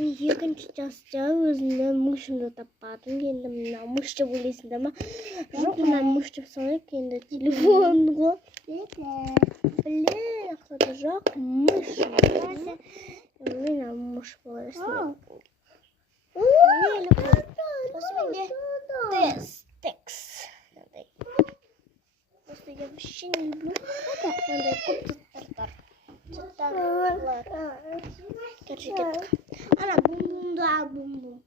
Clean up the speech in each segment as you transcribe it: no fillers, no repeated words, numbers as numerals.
екінші жаста өзімді мұшымды таппадым. Енді мына мұшты білесіңдер ма? Жоқ, мына мұшты салайық. Енді телефон ғой. Біле, ақсаты жоқ. Мұш. Мына мұш боласың. Осы менде текс. Просто я вообще не люблю. Надо купить тартар. Короче, она бум-бум, да, бум-бум.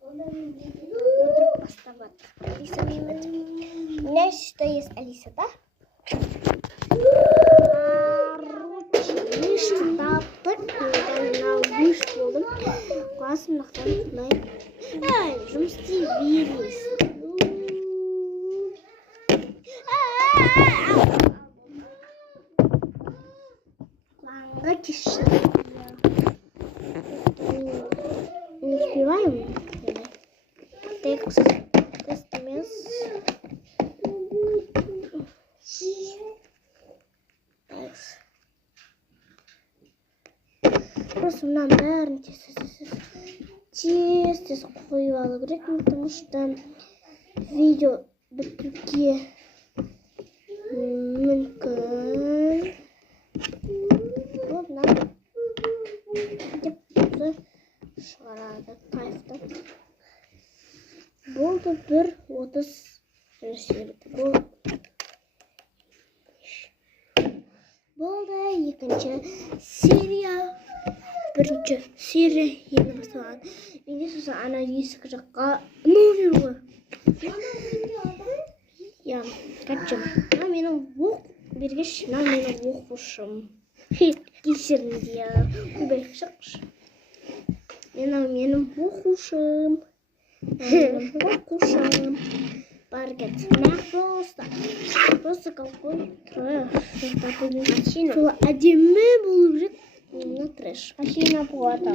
Утро постават. Алиса, у меня что есть Алиса, да? Короче, таптық. Мына выш болдым. Классым нақтан тұлай. Жұмыс істей бересің. Киша. Не успеваем? Текст. Тест мес. Просто нам бәрін тез қойып алу керек, потому что видео бітуге мүмкін. Шығарады кайфты. Болды 1:30 болды екінші серия. Бірінші серия енді басталған. Менде сосын ана есік жаққа номер ғой. Я, қачым. Менің оқ бергеш, менің оқушым. Кесірінде көбірек шықшы. Менің оқушым. Бар кет. Просто какой машина. Сол әдемі болып жүр. Мына трэш. Машина болады.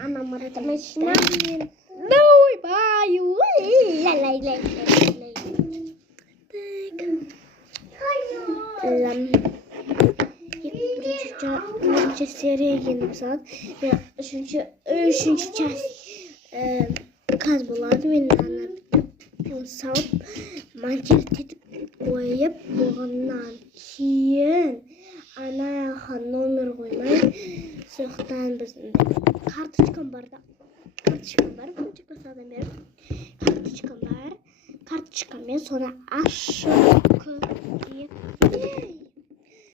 Ана марата машина. Ой, баю. Лай. Бірінші серия енді басталады. Үшінші часть каз болады. Мен ана салып, монтировать қойып, болғаннан кейін ана номер қоймай, соқтан біздің карточкам бар да. Карточкам бар, карточкадан беріп. Карточкам бар. Карточкамен соны ашып